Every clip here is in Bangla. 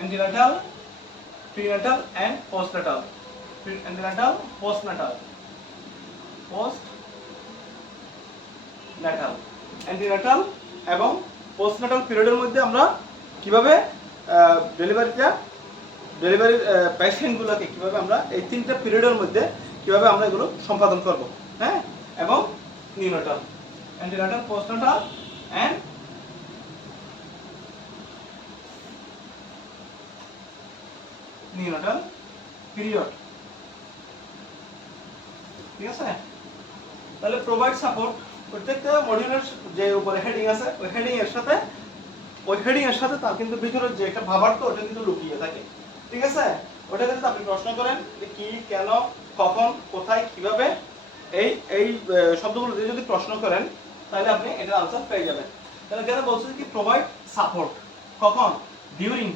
antenatal, prenatal and postnatal. Antenatal, postnatal. Postnatal. Antenatal এবং postnatal পিরিয়ডের মধ্যে আমরা কিভাবে ডেলিভারি পেশেন্টগুলোকে কিভাবে আমরা এই তিনটা পিরিয়ডের মধ্যে কিভাবে আমরা এগুলো সম্পাদন করব, হ্যাঁ, এবং neonatal, antenatal, postnatal and neonatal period. ঠিক আছে, তাহলে প্রোভাইড সাপোর্ট প্রত্যেকটা মডিউলের যে উপরে হেডিং আছে ওই হেডিং এর সাথে তার কিন্তু ভিতরে যে একটা ভাবার্থ ওটা কিন্তু লুকিয়ে থাকে। ঠিক আছে, ওটা যদি আপনি প্রশ্ন করেন যে কি, কেন, কখন, কোথায়, কিভাবে, এই শব্দগুলো দিয়ে যদি প্রশ্ন করেন তাহলে আপনি এটার আনসার পেয়ে যাবেন। তাহলে যেটা বলছে কি প্রোভাইড সাপোর্ট, কখন? ডিউরিং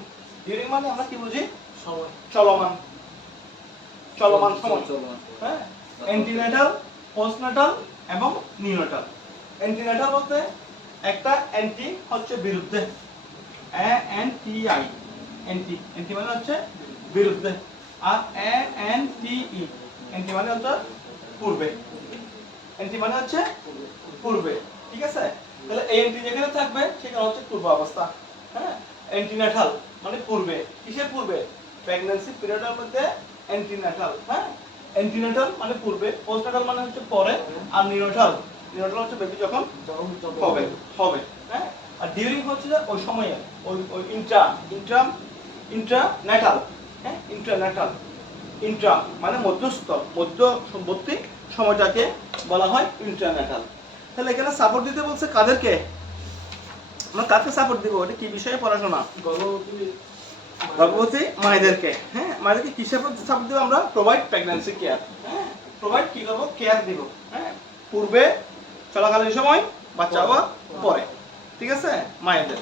মানে আমরা কি বুঝি? সময়, চলমান সময়, হ্যাঁ। অ্যান্টিনাটাল, পোস্টনাটাল এবং নিউনাটাল। অ্যান্টিনাটাল বলতে একটা অ্যান্টি হচ্ছে বিরুদ্ধে, অ্যান্টি মানে হচ্ছে বিরুদ্ধে, আর অ্যান্টি মানে হচ্ছে পূর্বে, অ্যান্টি মানে হচ্ছে পূর্বে। ঠিক আছে, তাহলে এই অ্যান্টি যেখানে থাকবে সেখানে হচ্ছে পূর্ব অবস্থা, হ্যাঁ। অ্যান্টিনাটাল মানে পূর্বে, কিসের পূর্বে? প্রেগন্যান্সি পিরিয়ডের মধ্যে অ্যান্টিনাটাল, হ্যাঁ। অ্যান্টিনাটাল মানে পূর্বে, পোস্টনাটাল মানে হচ্ছে পরে, আর নিউনাটাল হচ্ছে বেবি যখন হবে, হ্যাঁ। আর ডিউরিং হচ্ছে যে ওই সময়ে, ওই ইন্ট্রান্যাটাল, হ্যাঁ, ইন্ট্রা মানে মধ্যবর্তী সময়টাকে বলা হয় ইন্ট্রান্যাটাল। তাহলে এখানে সাপোর্ট দিতে বলছে কাদেরকে? আমরা কাকে সাপোর্ট দিব? এটা কি বিষয়ে পড়াশোনা? গর্ভবতী মায়েদেরকে, হ্যাঁ। মায়েদেরকে কিসের সাপোর্ট দিব আমরা? প্রোভাইড প্রেগন্যান্সি কেয়ার, হ্যাঁ। প্রোভাইড কি করব? কেয়ার দিব, হ্যাঁ। পূর্বে, চলাকালীন সময়, বাচ্চা হওয়ার পরে। ঠিক আছে, মায়েদের।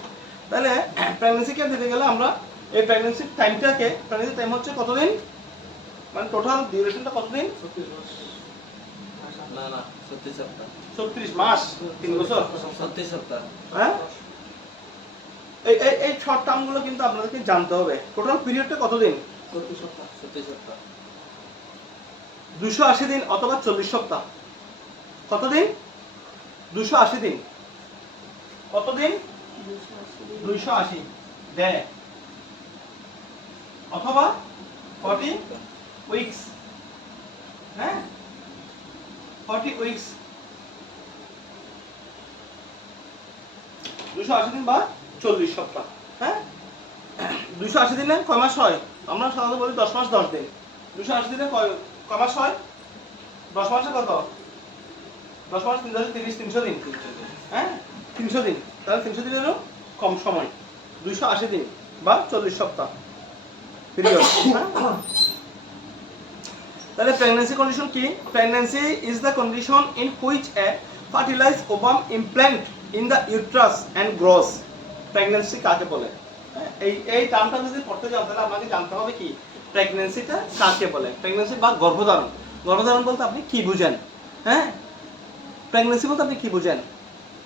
তাহলে প্রেগন্যান্সি কেয়ার দিতে গেলে আমরা এই প্রেগন্যান্সি টাইম হচ্ছে কতদিন, মানে টোটাল ডিউরেশনটা কতদিন? 36 মাস, 3 বছর, 36 সপ্তাহ, হ্যাঁ। এই শর্ট টার্মগুলো কিন্তু আপনাদেরকে জানতে হবে। টোটাল পিরিয়ডটা কতদিন? 36 সপ্তাহ, 280 দিন অথবা 40 সপ্তাহ। কতদিন? 280 দিন। কতদিন? 280 ডে অথবা 40 উইকস, হ্যাঁ, 40 উইকস, 280 দিন বা 40 সপ্তাহ, হ্যাঁ। 280 দিনে কয় মাস হয়? আমরা সাধারণত বলি 10 মাস 10 দিন। 280 দিনে কয় মাস হয়? 10 মাসে কত? 10 মাস 3 30, 300 দিন, হ্যাঁ, 300 দিন। তাহলে 300 দিনেরও কম সময়, 280 দিন বা 40 সপ্তাহ পিরিয়ড, হ্যাঁ। তাহলে প্রেগন্যান্সি কন্ডিশন কি? Pregnancy is the condition in which a fertilised ovum implant in the uterus and grows. Pregnancy কাকে বলে? এই টার্মটা যদি পড়তে যাও তাহলে আপনাকে জানতে হবে কি প্রেগন্যান্সিটা কাকে বলে। প্রেগন্যান্সি বা গর্ভধারণ বলতে আপনি কি বুঝেন, হ্যাঁ। প্রেগন্যান্সি বলতে আপনি কি বুঝেন?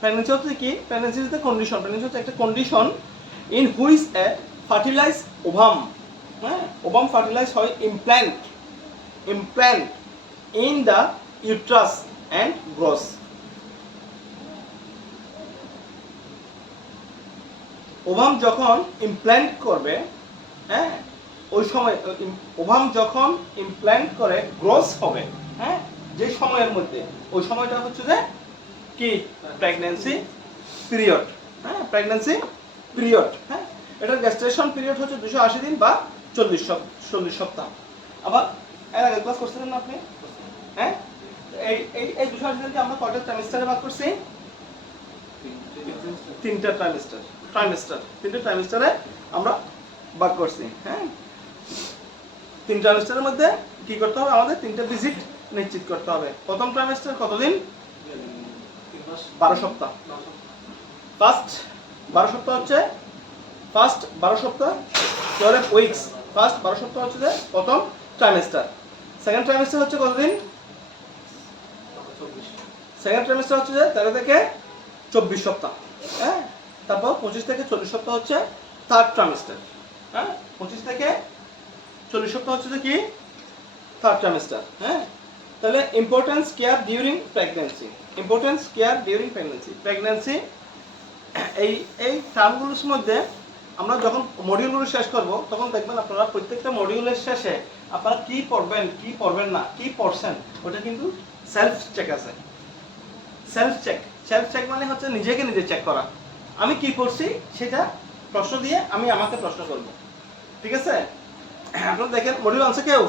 প্রেগন্যান্সি হচ্ছে কি? Pregnancy is the condition, pregnancy হচ্ছে একটা condition in which a fertilised ovum, হ্যাঁ, ওভাম ফার্টিলাইজ হয় implant in the uterus and grows. Ovum যখন ইমপ্ল্যান্ট করবে, হ্যাঁ, ওই সময় ওভাম যখন ইমপ্ল্যান্ট করে গ্রোস হবে, হ্যাঁ, যে সময়ের মধ্যে, ওই সময়টা হচ্ছে যে কি? প্রেগন্যান্সি পিরিয়ড, হ্যাঁ, প্রেগন্যান্সি পিরিয়ড, হ্যাঁ। এটার গেস্টেশন পিরিয়ড হচ্ছে 280 দিন বা 40 সপ্তাহ। আবার এর আগে ক্লাস করছিলেন না আপনি, হ্যাঁ। এই 280 দিনকে আমরা কয়টা ট্রাইমেস্টারে ভাগ করছি? 3টা ট্রাইমেস্টারে আমরা ভাগ করছি, হ্যাঁ। 3 ট্রাইমেস্টারের মধ্যে কি করতে হবে? আমাদের 3টা ভিজিট নিশ্চিত করতে হবে। প্রথম ট্রাইমেস্টার কতদিন? 12 সপ্তাহ। ফার্স্ট 12 সপ্তাহ হচ্ছে উইকস। ফার্স্ট 12 সপ্তাহ হচ্ছে যে প্রথম ট্রাইমেস্টার। সেকেন্ড ট্রাইমেস্টার হচ্ছে কতদিন? সেকেন্ড ট্রাইমেস্টার হচ্ছে যে 13 থেকে 24 সপ্তাহ, হ্যাঁ। তারপর 25 থেকে 40 সপ্তাহ হচ্ছে থার্ড ট্রাইমেস্টার, হ্যাঁ 25 থেকে 40 সপ্তাহ হচ্ছে যে কি থার্ড ট্রাইমেস্টার। হ্যাঁ তাহলে importance care during pregnancy, importance care during pregnancy, pregnancy এই এই টার্মগুলোর মধ্যে আমরা যখন মডিউলগুলো শেষ করব তখন দেখবেন আপনারা প্রত্যেকটা মডিউলের শেষে আপনারা কি পড়বেন কি পড়বেন না কি পড়ছেন ওটা কিন্তু সেলফ চেক আছে। সেলফ চেক মানে হচ্ছে নিজেকে নিজে চেক করা, আমি কি করছি সেটা প্রশ্ন দিয়ে আমি আমাকে প্রশ্ন করব। ঠিক আছে, আপনারা দেখেন মডিউল আনছে কেউ?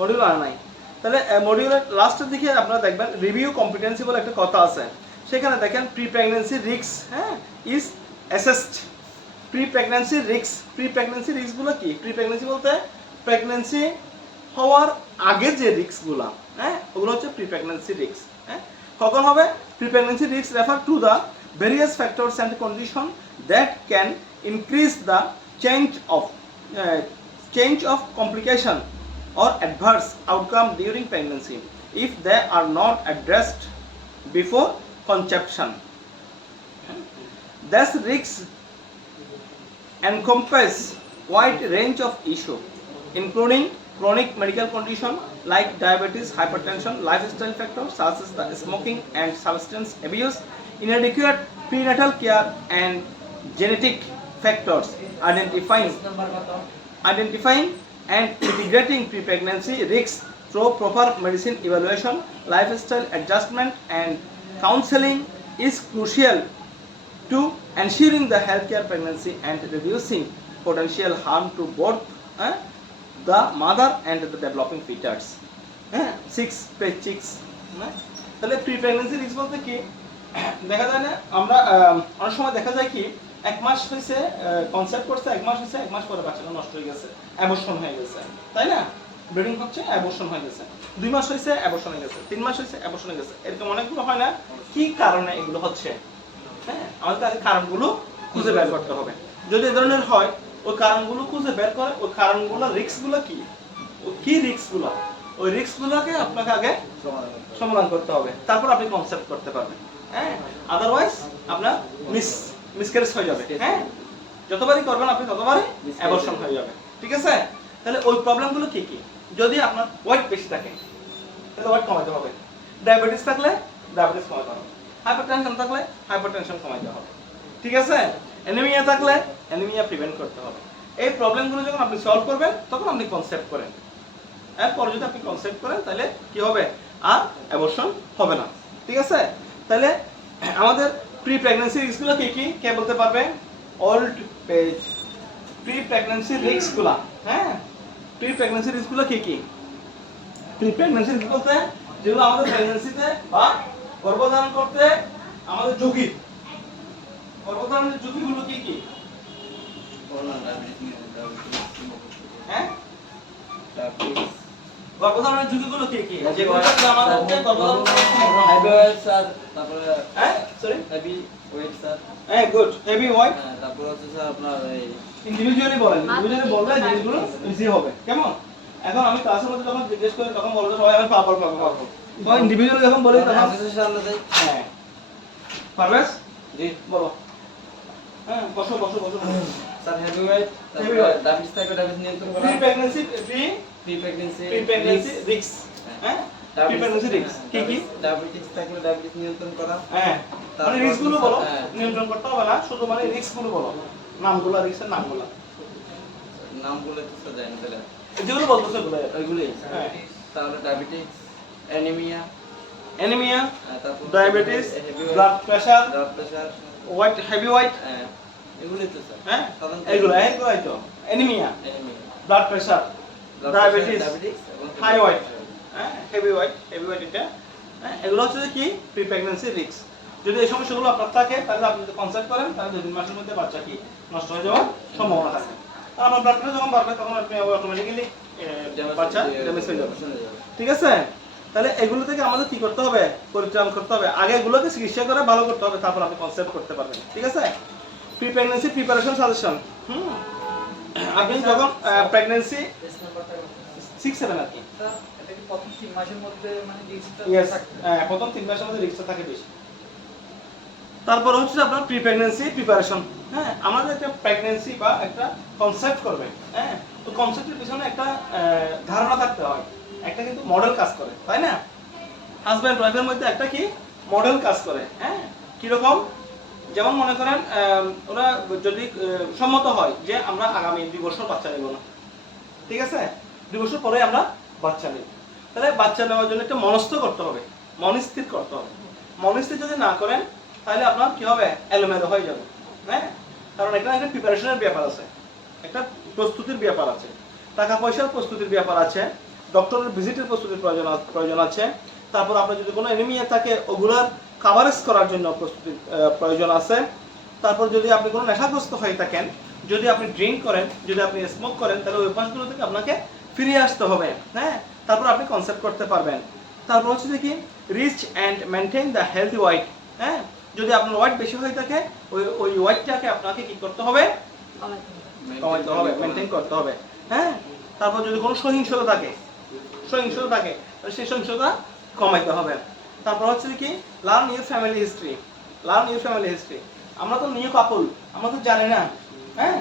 মডিউল আনা নাই। তাহলে মডিউলের লাস্টের দিকে আপনারা দেখবেন রিভিউ কম্পিটেন্সি বলে একটা কথা আছে, সেখানে দেখেন প্রি প্রেগন্যান্সি রিস্ক হ্যাঁ ইজ অ্যাসেসড। প্রি প্রেগন্যান্সি রিস্কগুলো কি? প্রি প্রেগন্যান্সি বলতে প্রেগন্যান্সি হওয়ার আগে যে রিস্কগুলো, হ্যাঁ ওগুলো হচ্ছে প্রি প্রেগন্যান্সি রিস্ক। হ্যাঁ কখন হবে? Pre pregnancy risk refer to the various factors and condition that can increase the change of complication or adverse outcome during pregnancy if they are not addressed before conception. These risks encompass wide range of issues including chronic medical conditions like diabetes, hypertension, lifestyle factors such as the smoking and substance abuse, inadequate prenatal care and genetic factors. Identifying and mitigating pre-pregnancy risks through proper medicine evaluation, lifestyle adjustment and counseling is crucial to ensuring the healthcare pregnancy and reducing potential harm to both the mother and the developing fetus. 6 page 6 তাহলে প্রি প্রেগন্যান্সি রিস্ক বলতে কি? দেখা যায় না আমরা অনেক সময় দেখা যায় কি এক মাস হয়েছে কনসেপ্ট করছে, এক মাস হয়েছে, এক মাস পরে বাচ্চাটা নষ্ট হয়ে গেছে, অ্যাবর্শন হয়ে গেছে, তাই না? ব্লিডিং হচ্ছে, অ্যাবর্শন হয়ে গেছে, 2 মাস হয়েছে অ্যাবর্শন হয়ে গেছে, 3 মাস হয়েছে অ্যাবর্শন হয়ে গেছে, এরকম অনেকগুলো হয় না? কি কারণে এগুলো হচ্ছে? হ্যাঁ আমাদের আগে কারণগুলো খুঁজে বের করতে হবে। যদি এই ধরনের হয় ওই কারণগুলো খুঁজে বের করে ওই কারণগুলো রিস্কগুলো কি, কি রিস্কগুলো, ওই রিস্কগুলোকে আপনাকে আগে সমাধান করতে হবে, তারপর আপনি কনসেপ্ট করতে পারবেন। হ্যাঁ আদারওয়াইজ আপনার মিসক্যারেজ হয়ে যাবে। হ্যাঁ যতবারই করবেন আপনি ততবারই অ্যাবর্শন হয়ে যাবে। ঠিক আছে, তাহলে ওই প্রবলেমগুলো কি কি? যদি আপনার ওয়েট বেশি থাকে তাহলে ওয়েট কমাতে হবে, ডায়াবেটিস থাকলে ডায়াবেটিস কমাতে হবে, হাইপারটেনশন থাকলে হাইপারটেনশন কমাতে হবে। ঠিক আছে, অ্যানিমিয়া থাকলে অ্যানিমিয়া প্রিভেন্ট করতে হবে। এই প্রবলেমগুলো যখন আপনি সলভ করবেন তখন আপনি কনসেপ্ট করেন, এরপর যদি আপনি কনসেপ্ট করেন তাহলে কি হবে? আর অ্যাবর্শন হবে না। ঠিক আছে, তাহলে আমাদের প্রি প্রেগন্যান্সি রিস্কগুলো কি কি কে বলতে পারবে? ওল্ড পেজ প্রি প্রেগন্যান্সি রিস্কগুলো। হ্যাঁ প্রি প্রেগন্যান্সি রিস্কগুলো কি কি? প্রি প্রেগন্যান্সি রিস্ক বলতে যেগুলো আমাদের প্রেগন্যান্সিতে বা গর্ভধারণ করতে আমাদের ঝুঁকি, গর্ভধারণের ঝুঁকিগুলো কি কি? হ্যাঁ গর্ভধারণের ঝুঁকিগুলো কি কি? যেগুলো আমাদেরকে গর্ভধারণ স্যার, তারপরে হ্যাঁ সরি হেভি ওয়েট স্যার, হ্যাঁ গুড হেভি ওয়েট। তারপরে হচ্ছে স্যার আপনার এই ইন্ডিভিজুয়ালি বলেন, ইন্ডিভিজুয়ালি বললে জিনিসগুলো ইজি হবে। কেমন? এখন আমি ক্লাসের মধ্যে যখন জিজ্ঞেস করি তখন বলতে সবাই আমি পারবো। তখন ইন্ডিভিজুয়ালি যখন বলি তখন হ্যাঁ পারবেশ জি বলো। হ্যাঁ বসো বসো বসো। Sir heavy weight, Heavy weight. Diabetes থাকলে ডায়াবেটিস নিয়ন্ত্রণ করা, প্রি প্রেগন্যান্সি রিস্ক। হ্যাঁ প্রি প্রেগন্যান্সি রিস্ক কি কি? ডায়াবেটিস থাকলে ডায়াবেটিস নিয়ন্ত্রণ করা। হ্যাঁ মানে রিস্কগুলো বলো, নিয়ন্ত্রণ করতে হবে না, শুধু মানে রিস্কগুলো বলো, নামগুলো রিস্কের নামগুলো। নামগুলো তো স্যার জানি তাহলে যেগুলো বলতেছে ওগুলো ওইগুলোই। হ্যাঁ তাহলে ডায়াবেটিস, অ্যানিমিয়া, অ্যানিমিয়া, তারপর diabetes, heavy blood pressure, weight, heavy weight. এগুলোই তো স্যার। হ্যাঁ সাধারণত এইগুলাই তো anaemia, anaemia, blood pressure, diabetes, এবং হাই ওয়েট, হ্যাঁ হেভি ওয়েট এটা। হ্যাঁ এগুলো হচ্ছে কি প্রি প্রেগন্যান্সি রিস্ক। যদি এই সমস্যাগুলো আপনার থাকে তাহলে আপনি যদি কনসাল্ট করেন তাহলে 2-3 মাসের মধ্যে বাচ্চা কি নষ্ট হয়ে যাওয়ার সম্ভাবনা থাকে। আর আমার ব্লাড প্রেসার যখন বাড়বে তখন আপনি অটোমেটিক্যালি বাচ্চা ড্যামেজ হয়ে যাবে। ঠিক আছে, তাহলে এগুলো থেকে আমাদের কি করতে হবে? পরিত্রাণ করতে হবে। আগে এগুলোকে চিকিৎসা করে ভালো করতে হবে, তারপর আপনি কনসেপ্ট করতে পারবেন। ঠিক আছে, প্রি প্রেগন্যান্সি প্রিপারেশন সাজেশন। আপনি যখন প্রেগন্যান্সি 6-7 আর কি স্যার এটা কি প্রথম 3 মাসের মধ্যে মানে রিস্কটা ইয়েস থাকে? প্রথম 3 মাসের মধ্যে রিস্কটা থাকে বেশি। তারপর হচ্ছে আপনার প্রি প্রেগন্যান্সি প্রিপারেশন। হ্যাঁ, আমাদের একটা প্রেগন্যান্সি বা একটা কনসেপ্ট করবে, হ্যাঁ, তো কনসেপ্টের পিছনে একটা ধারণা থাকতে হয়, একটা কিন্তু মডেল কাজ করে, তাই না? হাজব্যান্ড ওয়াইফের মধ্যে একটা কি মডেল কাজ করে, হ্যাঁ, কিরকম? যেমন মনে করেন ওরা যদি সম্মত হয় যে আমরা আগামী 2 বছর বাচ্চা নেব না, ঠিক আছে, 2 বছর পরে আমরা বাচ্চা নেব, তাহলে বাচ্চা নেওয়ার জন্য একটা মনস্থ করতে হবে, মনস্থির করতে হবে। মনস্থির যদি না করেন তাহলে আপনার কি হবে, এলোমেলো হয়ে যাবে, হ্যাঁ, কারণ এখানে একটা প্রিপারেশনের ব্যাপার আছে, একটা প্রস্তুতির ব্যাপার আছে, টাকা পয়সার প্রস্তুতির ব্যাপার আছে, ডক্টরের ভিজিটের প্রস্তুতির প্রয়োজন আছে, তারপর আপনার যদি কোনো এনিমিয়া থাকে ওগুলার কাভারেজ করার জন্য প্রস্তুতির প্রয়োজন আছে, তারপর যদি আপনি কোনো নেশাগ্রস্ত হয়ে থাকেন, যদি আপনি ড্রিঙ্ক করেন, যদি আপনি স্মোক করেন, তাহলে ওই অভ্যাসগুলো থেকে আপনাকে ফিরিয়ে আসতে হবে, হ্যাঁ, তারপর আপনি কনসেপ্ট করতে পারবেন। তারপর হচ্ছে যে কি reach and maintain the healthy weight, হ্যাঁ, যদি আপনার ওয়েট বেশি হয়ে থাকে ওই ওয়েটটাকে আপনাকে কি করতে হবে, কমাইতে হবে, মেনটেন করতে হবে, হ্যাঁ, তারপর যদি কোনো সহিংসতা থাকে তাহলে সেই সহিংসতা কমাইতে হবে। তারপর হচ্ছে কি লার্ন ইউর ফ্যামিলি হিস্ট্রি। আমরা তো নিউ কাপল, আমরা তো জানি না, হ্যাঁ,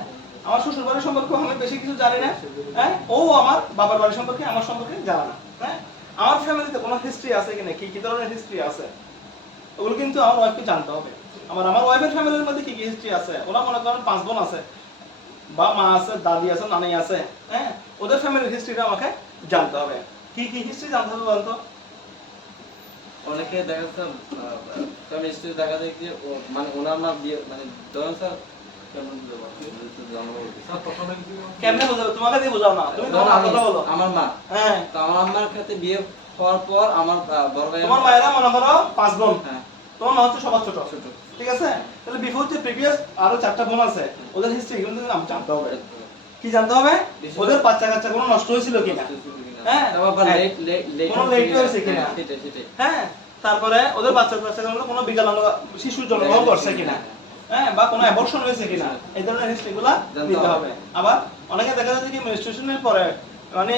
আমার শ্বশুর বাড়ির সম্পর্কে আমি বেশি কিছু জানি না, হ্যাঁ, ও আমার বাবার বাড়ির সম্পর্কে আমার সম্পর্কে জানা না, হ্যাঁ, আমার ফ্যামিলিতে কোনো হিস্ট্রি আছে কিনা, কি ধরনের হিস্ট্রি আছে, ওগুলো কিন্তু আমার ওয়াইফকে জানতে হবে। আমার ওয়াইফের ফ্যামিলির মধ্যে কি হিস্ট্রি আছে, ওরা মনে করেন 5 বোন আছে, বা মা আছে, দাদি আছে, নানি আছে, হ্যাঁ, ওদের ফ্যামিলির হিস্ট্রিটা আমাকে জানতে হবে। কি হিস্ট্রি জানতে হবে বলতো? অনেকে দেখা যাচ্ছে ফ্যামিলি হিস্ট্রি দেখা যায় যে মানে ওনার মা বিয়ে মানে ধরেন স্যার কেমন কেমনে বোঝাবো, তোমাকে দিয়ে বোঝাও না, তুমি তোমার কথা বলো। আমার মা, হ্যাঁ, তো আমার আম্মার ক্ষেত্রে বিয়ে হওয়ার পর আমার বড় ভাই, তোমার মায়েরা মনে করো 5 বোন, হ্যাঁ, তোমার মা হচ্ছে সবার ছোট, ছোট, ঠিক আছে, তাহলে বিফোর যে প্রিভিয়াস আরো 4টা বোন আছে ওদের হিস্ট্রি এগুলো আমি জানতে হবে। কি জানতে হবে? ওদের বাচ্চা কাচ্চা কোনো নষ্ট হয়েছিল কিনা, হ্যাঁ, কোনো লেট হয়েছে কিনা, হ্যাঁ, তারপরে ওদের বাচ্চা কাচ্চাগুলো কোনো বিকলাঙ্গ শিশু জন্মগ্রহণ করছে কিনা, হ্যাঁ, বা কোনো অ্যাবর্শন হয়েছে কিনা, এই ধরনের হিস্ট্রিগুলো নিতে হবে। আবার অনেকে দেখা যাচ্ছে কি মেনস্ট্রুয়েশনের পরে মানে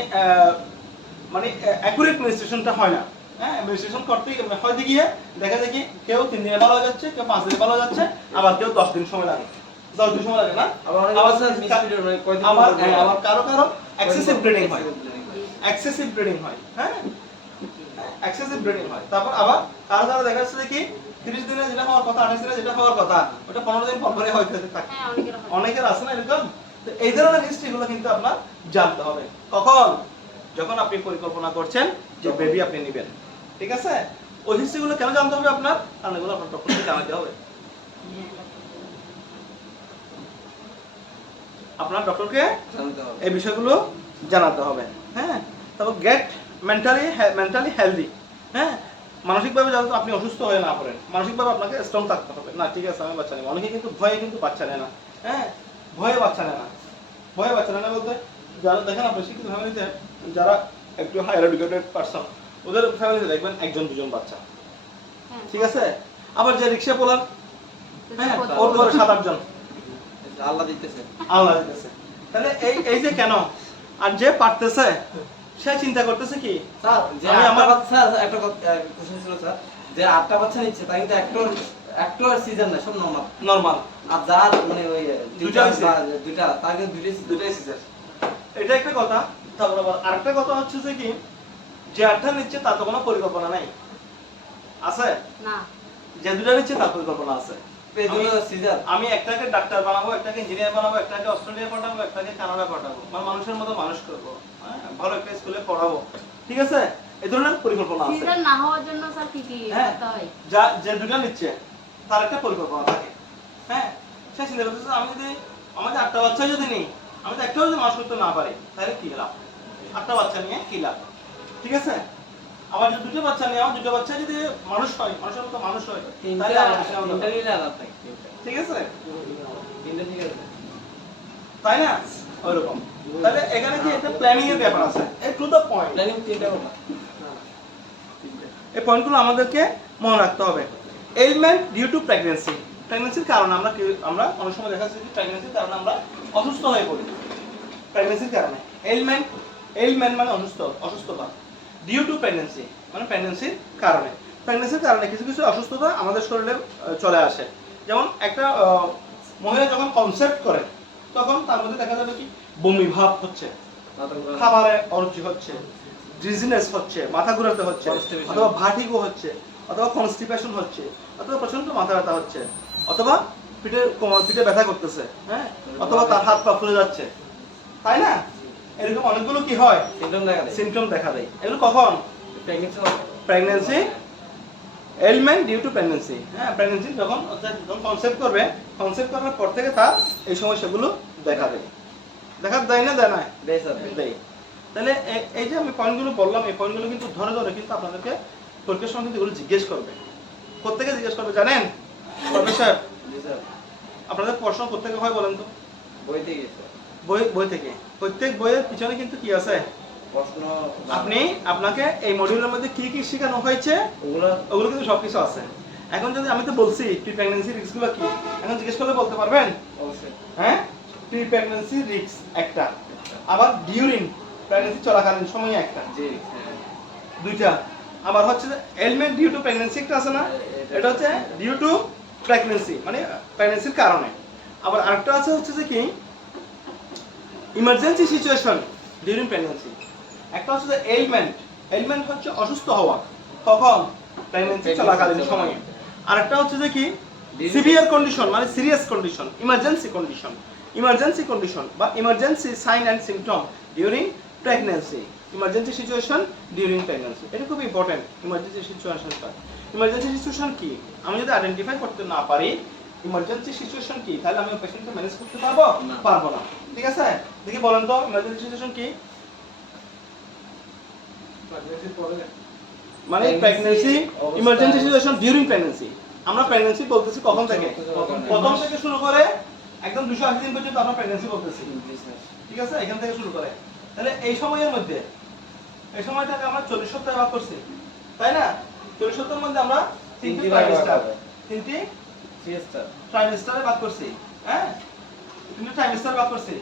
অ্যাকুরেট মেনস্ট্রুয়েশনটা হয় না, হ্যাঁ, মেনস্ট্রুয়েশন করতে হয়তো গিয়ে দেখা যায় কি কেউ 3 দিনে ভালো হয়ে যাচ্ছে, কেউ 5 দিনে ভালো হয়ে যাচ্ছে, আবার কেউ 10 দিন সময় লাগে, 10 দিন সময় লাগে না, আবার কারো এক্সেসিভ ব্লিডিং হয়, হ্যাঁ, এক্সেসিভ ব্লিডিং হয়। তারপর আবার কারো দেখা যাচ্ছে কি 30 দিনে যেটা হওয়ার কথা, 28 দিনে যেটা হওয়ার কথা, ওটা 15 দিন পর পরে হয়তো থাকে, অনেকের আছে না এরকম। তো এই ধরনের হিস্ট্রিগুলো কিন্তু আপনার জানতে হবে। কখন? যখন আপনি পরিকল্পনা করছেন যে বেবি আপনি নেবেন, ঠিক আছে, ওই হিস্ট্রিগুলো কেন জানতে হবে আপনার? কারণ এগুলো আপনার ডক্টরকে জানাতে হবে, আপনার ডক্টরকে এই বিষয়গুলো জানাতে হবে, হ্যাঁ। তারপর গেট মেন্টালি হেলদি, হ্যাঁ, মানসিকভাবে যাতে আপনি অসুস্থ হয়ে না পড়েন, মানসিকভাবে আপনাকে স্ট্রং থাকতে হবে। না ঠিক আছে আমি বাচ্চা নেব, অনেকে কিন্তু ভয়ে কিন্তু বাচ্চা নেয় না, হ্যাঁ, ভয়ে বাচ্চা নেয় না বলতে যারা দেখেন আপনি শিক্ষিত ফ্যামিলিতে যারা একটু হায়ার এডুকেটেড পারসন, ওদের ফ্যামিলিতে দেখবেন 1-2 জন বাচ্চা, ঠিক আছে। আবার যে রিক্সা পোলার, হ্যাঁ, ওর ঘরে 7-8 জন, আল্লাহ দিতেছে। তাহলে এই যে কেন? আর যে পারতেছে সে চিন্তা করতেছে কি, স্যার যে আমার স্যার একটা কোশ্চেন ছিল স্যার, যে 8টা বাচ্চা নিচ্ছে তাই কিন্তু একটু আর সিজন না, সব নরমাল, আর যার মানে ওই দুইটা তাকে দুইটাই সিজন, এটা একটা কথা। তারপর আবার আরেকটা কথা হচ্ছে যে কি যে 8টা নিচ্ছে তার তো কোনো পরিকল্পনা নাই, আছে না, যে 2টা নিচ্ছে তার পরিকল্পনা আছে। আমি একটাকে ডাক্তার বানাবো, একটাকে ইঞ্জিনিয়ার বানাবো, একটাকে অস্ট্রেলিয়া পাঠাবো, একটাকে কানাডা পাঠাবো, মানে মানুষের মতো মানুষ করবো, হ্যাঁ, ভালো একটা স্কুলে পড়াবো, ঠিক আছে, এই ধরনের পরিকল্পনা আছে। সিজন না হওয়ার জন্য স্যার কি করতে হয়? যে 2টা নিচ্ছে তার একটা পরিকল্পনা থাকে, হ্যাঁ, সে চিন্তা করতেছে আমি যদি আমাদের 8টা বাচ্চা যদি নিই, আমি তো একটাও যদি মানুষ করতে না পারি তাহলে কি লাভ, 8টা বাচ্চা নিয়ে কি লাভ, ঠিক আছে। আবার যদি 2টা বাচ্চা নিয়ে আমার 2টা বাচ্চা যদি মানুষ হয়, মানুষের মতো মানুষ হয়, তাহলে ঠিক আছে, তাই না, ওইরকম। তাহলে এখানে কি একটা প্ল্যানিং এর ব্যাপার আছে, এই টু দ্য পয়েন্ট, প্ল্যানিং তিনটা কথা, এই পয়েন্টগুলো আমাদেরকে মনে রাখতে হবে। এলিমেন্ট ডিউ টু প্রেগন্যান্সির কারণে আমরা অনেক সময় দেখা যাচ্ছে যে প্রেগন্যান্সির কারণে আমরা অসুস্থ হয়ে পড়ি, প্রেগন্যান্সির কারণে এলিমেন্ট মানে অসুস্থতা, ডিউ টু প্রেগন্যান্সি মানে প্রেগন্যান্সির কারণে। প্রেগন্যান্সির কারণে কিছু কিছু অসুস্থতা আমাদের শরীরে চলে আসে। যেমন একটা মহিলা যখন কনসেপ্ট করে তখন তার মধ্যে দেখা যাবে কি বমি ভাব হচ্ছে, খাবারে অরুচি হচ্ছে, ডিজিনেস হচ্ছে, মাথা ঘোরাতে হচ্ছে, Constipation। অথবা ভার্টিগো হচ্ছে, অথবা কনস্টিপেশন হচ্ছে, অথবা প্রচন্ড মাথা ব্যথা হচ্ছে, অথবা পিঠে ব্যথা করতেছে, হ্যাঁ, অথবা তার হাত পা ফুলে যাচ্ছে, তাই না? এরকম অনেকগুলো কি হয় সিমটম দেখা দেয়। এগুলো কখন? Pregnancy element due to pregnancy. হ্যাঁ, প্রেগন্যান্সি যখন কনসেপ্ট করবে, কনসেপ্ট করার পর থেকে তার এই সমস্যাগুলো দেখা দেয়। দেখা দেয় না, দেয় না? দেয়। তাহলে এই যে আমি পয়েন্টগুলো বললাম, এই পয়েন্টগুলো কিন্তু ধরে ধরে কিন্তু আপনাদেরকে পরীক্ষার সময় কিন্তু এগুলো জিজ্ঞেস করবে। কোত্থেকে জিজ্ঞেস করবে জানেন প্রফেসর? আপনাদের প্রশ্ন কোত্থেকে হয় বলেন তো? বই থেকে। প্রত্যেক বইয়ের পিছনে কিন্তু কি আছে প্রশ্ন। আপনাকে এই মডিউলের মধ্যে কি কি শেখানো হয়েছে ওগুলো কিন্তু সবকিছু আছে। এখন যদি আমি তো বলছি প্রি প্রেগন্যান্সি রিস্ক গুলো কি, এখন জিজ্ঞেস করলে বলতে পারবেন? অবশ্যই। হ্যাঁ, প্রি প্রেগন্যান্সি রিস্ক একটা, আবার ডিউরিং প্রেগন্যান্সি চলাকালীন সময়ে একটা, দুইটা। আবার হচ্ছে যে এলিমেন্ট ডিউ টু প্রেগন্যান্সি একটা আছে না, এটা হচ্ছে ডিউ টু প্রেগন্যান্সি মানে প্রেগন্যান্সির কারণে। আবার আরেকটা আছে হচ্ছে যে কি ইমার্জেন্সি সিচুয়েশন ডিউরিং প্রেগন্যান্সি। একটা হচ্ছে যে এলিমেন্ট হচ্ছে অসুস্থ হওয়া কখন? প্রেগন্যান্সি চলাকালীন সময়ে। আরেকটা হচ্ছে যে কি সিভিয়ার কন্ডিশন মানে সিরিয়াস কন্ডিশন, ইমার্জেন্সি কন্ডিশন বা emergency sign and symptom during pregnancy. Emergency situation during pregnancy, এটা খুব ইম্পর্টেন্ট। ইমার্জেন্সি সিচুয়েশনটা, ইমার্জেন্সি সিচুয়েশন কি আমি যদি আইডেন্টিফাই করতে না পারি ইমার্জেন্সি সিচুয়েশন কি, তাহলে আমি পেশেন্টকে ম্যানেজ করতে পারবো না। ঠিক আছে, দেখি বলেন তো ইমার্জেন্সি সিচুয়েশন কি? মানে pregnancy emergency situation during pregnancy. আমরা প্রেগন্যান্সি বলতেছি কখন থেকে? প্রথম থেকে শুরু করে একদম 280 দিন পর্যন্ত আমরা প্রেগন্যান্সি বলতেছি, ঠিক আছে, এখান থেকে শুরু করে। তাহলে এই সময়ের মধ্যে এই সময়টাকে আমরা 40 সপ্তাহে ভাগ করছি, তাই না? 40 সপ্তাহের মধ্যে আমরা তিনটি ট্রাইমেস্টারে ভাগ করছি। হ্যাঁ, তিনটি ট্রাইমেস্টারে ভাগ করছি,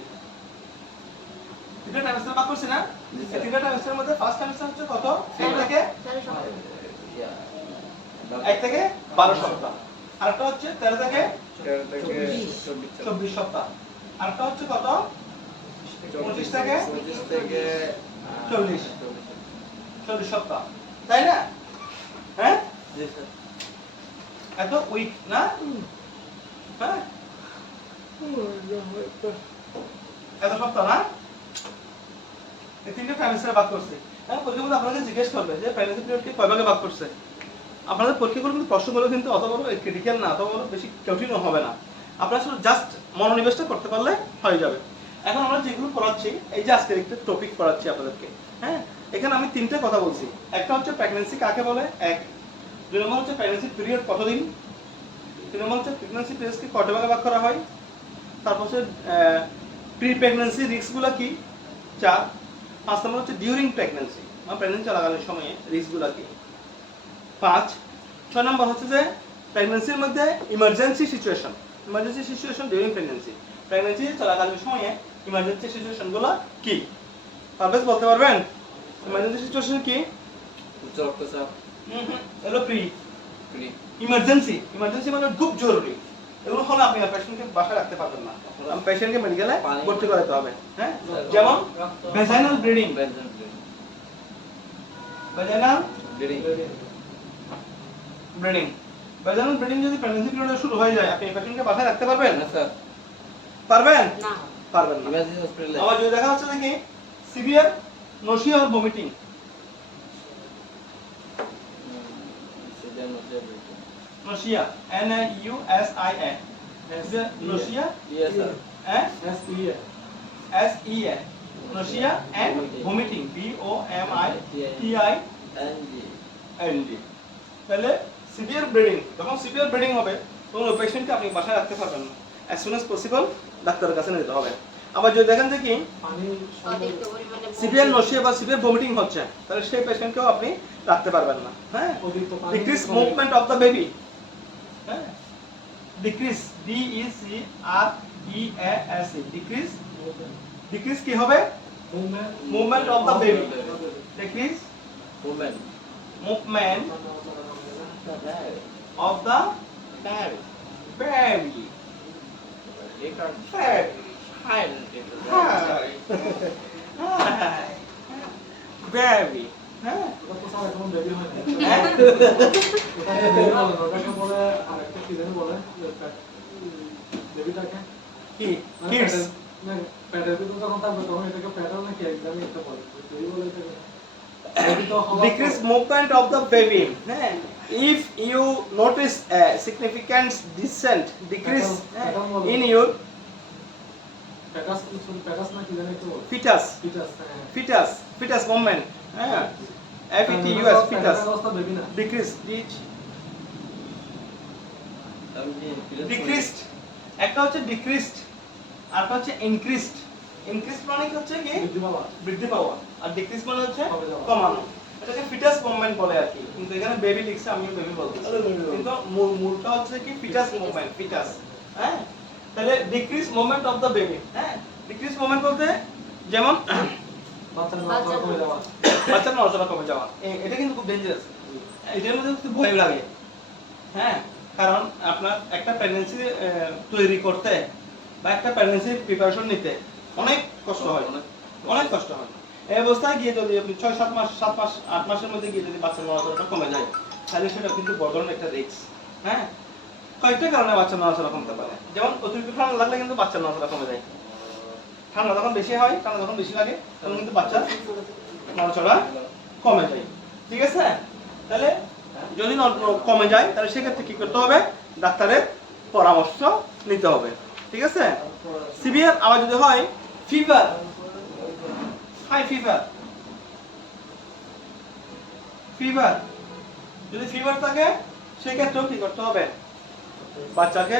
তিনটা ট্রাইমেস্টারে ভাগ করছি না? তিনটা ট্রাইমেস্টারের মধ্যে ফার্স্ট ট্রাইমেস্টার হচ্ছে কত? 1 থেকে 12 সপ্তাহ। আরেকটা হচ্ছে 13 থেকে 24 সপ্তাহ। আরেকটা হচ্ছে কত? 25 থেকে 40 সপ্তাহ, তাই না? হ্যাঁ, এত উইক না? হ্যাঁ, এত সপ্তাহ না? এই তিনটে ট্রাইমেস্টারে ভাগ করছে। এখন পরীক্ষাগুলো আপনাকে জিজ্ঞেস করবে যে প্রেগন্যান্সি পিরিয়ডকে কয় ভাগে ভাগ করছে। আপনাদের পরীক্ষাগুলো কিন্তু প্রশ্নগুলো কিন্তু অত বড় ক্রিটিক্যাল না, অত বড় বেশি কঠিনও হবে না। আপনারা শুধু জাস্ট মনোনিবেশটা করতে পারলে হয়ে যাবে। এখন আমরা যেগুলো পড়াচ্ছি, এই যে আজকের একটা টপিক পড়াচ্ছি আপনাদেরকে, হ্যাঁ, এখানে আমি তিনটে কথা বলছি। একটা হচ্ছে প্রেগন্যান্সি কাকে বলে, এক। দুই নম্বর হচ্ছে প্রেগন্যান্সি পিরিয়ড কতদিন। তিন নম্বর হচ্ছে প্রেগন্যান্সি পিরিয়ডকে কয়টা ভাগে ভাগ করা হয়। তারপর হচ্ছে প্রি প্রেগন্যান্সি রিস্কগুলো কি, 4। 5 নম্বর হচ্ছে ডিউরিং প্রেগন্যান্সি মানে প্রেগন্যান্সি চলাকালীন সময়ে রিস্কগুলো কি, 5। 6 নম্বর হচ্ছে যে প্রেগন্যান্সির মধ্যে ইমার্জেন্সি সিচুয়েশন ডিউরিং প্রেগন্যান্সি চলাকালীন সময়ে ইমার্জেন্সি সিচুয়েশনগুলো কি? পারভেজ বলতে পারবেন ইমার্জেন্সি সিচুয়েশন কি? উচ্চ রক্তচাপ। হলো প্রি ইমার্জেন্সি মানে খুব জরুরি। এগুলো হলো আপনি পেশেন্টকে বাসায় রাখতে পারবেন না, পেশেন্টকে মেডিকেলে ভর্তি করাতে হবে। হ্যাঁ, যেমন ভ্যাজাইনাল ব্লিডিং যদি প্রেগন্যান্সি পিরিয়ডে শুরু হয়ে যায়, আপনি পেশেন্টকে বাসায় রাখতে পারবেন না স্যার? পারবেন না? পারবেন না। ইমার্জেন্সি হসপিটালে আবার যদি দেখা হচ্ছে কি সিভিয়ার নশিয়া আর vomiting, nausea NAUSIA, nausea SEA, nausea and vomiting VOMITING। তাহলে সিভিয়ার ব্লিডিং, যখন সিভিয়ার ব্লিডিং হবে তখন ওই পেশেন্টকে আপনি বাসায় রাখতে পারবেন না, অ্যাজ সুন অ্যাজ পসিবল ডাক্তারের কাছে নিতে হবে। আবার যদি দেখেন যে কি সিভিয়ার নশিয়া বা সিভিয়ার ভমিটিং হচ্ছে, তাহলে সেই পেশেন্টকেও আপনি রাখতে পারবেন না। হ্যাঁ, decrease movement of the baby, হ্যাঁ, ডিক্রিজ DECREASE, ডিক্রিজ কি হবে? Movement of the baby, decrease movement of the baby. Baby. Hi. Baby. হ্যাঁ কত সময় কোন বেবি হয় না হ্যাঁ? ওটাকে বেবি বলে না ওটাকে বলে আরেকটা কি জানি বলে বেবিটাকে কি কিডস প্যাডের ভিতরে যখন থাকবে তখন এটাকে প্যাডাল নাকি একদমই একটা বলে বেবি বলে এটাকে বেবি তো decrease movement of the baby. If you notice a significant descent decrease in your প্যাডাস না কি জানি একটু বলে fetus fetus fetus movement. FETUS fetus অবস্থা বেবি না decrease decreased একটা হচ্ছে decreased আর একটা হচ্ছে increased মানে কি হচ্ছে কি বৃদ্ধি পাওয়া বৃদ্ধি পাওয়া আর ডিক্রিজ মানে হচ্ছে কমে যাওয়া। কমানো এটাকে ফিটাস মুভমেন্ট বলে আর কি কিন্তু এখানে বেবি লিখছে আমিও বেবি বলতেছি কিন্তু মূলটা হচ্ছে কি ফিটাস মুভমেন্ট ফিটাস হ্যাঁ তাহলে decrease movement of the baby হ্যাঁ ডিক্রিজ মুভমেন্ট বলতে যেমন বাচ্চার নড়াচড়া কমে যাওয়া বাচ্চার নড়াচড়া কমে যাওয়া এটা কিন্তু খুব ডেঞ্জারাস এটার মধ্যে খুব ভয় লাগে হ্যাঁ কারণ আপনার একটা প্রেগন্যান্সি তৈরি করতে বা একটা প্রেগন্যান্সির প্রিপারেশন নিতে অনেক কষ্ট হয় অনেক কষ্ট হয় এই অবস্থায় গিয়ে যদি আপনি 6-7 মাস 7 মাস 8 মাসের মধ্যে গিয়ে যদি বাচ্চার নড়াচড়াটা কমে যায় তাহলে সেটা কিন্তু বড় ধরনের একটা রিস্ক হ্যাঁ কয়েকটা কারণে বাচ্চার নড়াচড়া কমতে পারে যেমন অতিরিক্ত ঠান্ডা লাগলে কিন্তু বাচ্চার নড়াচড়া কমে যায় ঠান্ডা যখন বেশি হয় ঠান্ডা যখন বেশি লাগে তখন কিন্তু বাচ্চার নড়াচড়া কমে যায় ঠিক আছে তাহলে যদি কমে যায় তাহলে সেক্ষেত্রে কি করতে হবে ডাক্তারের পরামর্শ নিতে হবে ঠিক আছে সিভিয়ার আবার যদি হয় ফিভার হাই ফিভার যদি ফিভার থাকে সেক্ষেত্রেও কি করতে হবে বাচ্চাকে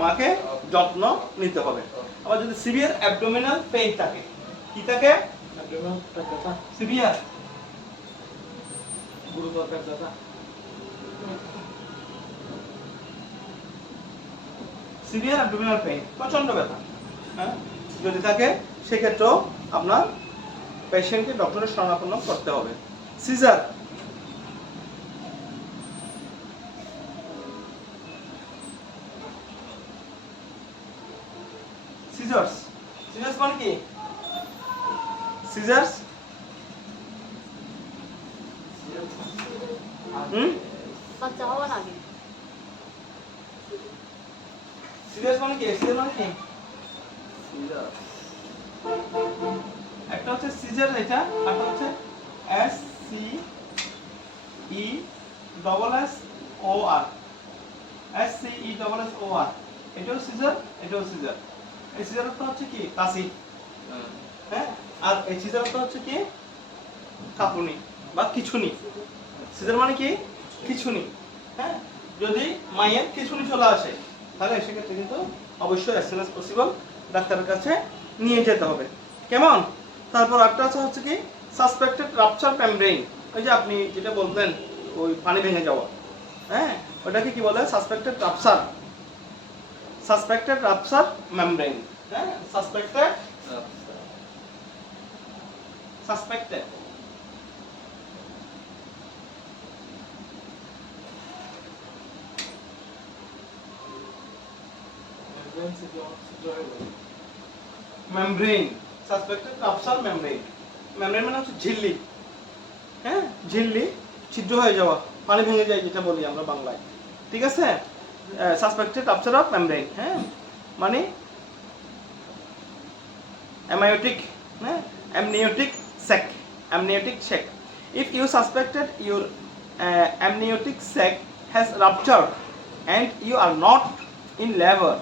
মাকে যত্ন নিতে হবে আবার যদি সিভিয়ার অ্যাবডোমিনাল পেইন থাকে কি থাকে সিভিয়ার গুরুতর পেটটা সিভিয়ার অ্যাবডোমিনাল পেইন প্রচন্ড ব্যথা হ্যাঁ যদি থাকে সেক্ষেত্রেও আপনার পেশেন্টকে ডক্টরের শরণাপন্ন করতে হবে সিজার সিজার্স মানে কি সিজার্স বাচ্চা হওয়ার আগে সিজার্স মানে কি একটা হচ্ছে সিজার এটা একটা হচ্ছে SCESSOR SCESSOR এটাও সিজার এই সিজারটা হচ্ছে কি কাশি হ্যাঁ আর এই সিজারটা হচ্ছে কি কাঁপুনি বা খিঁচুনি সিজার মানে কি খিঁচুনি হ্যাঁ যদি মায়ের খিঁচুনি চলে আসে তাহলে সেক্ষেত্রে কিন্তু অবশ্যই as soon as possible ডাক্তারের কাছে নিয়ে যেতে হবে কেমন তারপর একটা হচ্ছে কি সাসপেক্টেড রাপচার মেমব্রেন ওই যে আপনি যেটা বললেন ওই পানি ভেঙে যাওয়া হ্যাঁ ওটাকে কি বলে সাসপেক্টেড রাপচার মেমব্রেন হ্যাঁ suspected membrane suspected rupture membrane মানে হচ্ছে ঝিল্লি হ্যাঁ ঝিল্লি ছিদ্র হয়ে যাওয়া পানি ভেঙে যায় যেটা বলি আমরা বাংলায় ঠিক আছে সাসপেক্টেড রাপচার অফ মেমব্রেন হ্যাঁ মানে amniotic sac if you suspected your amniotic sac has ruptured and you are not in labor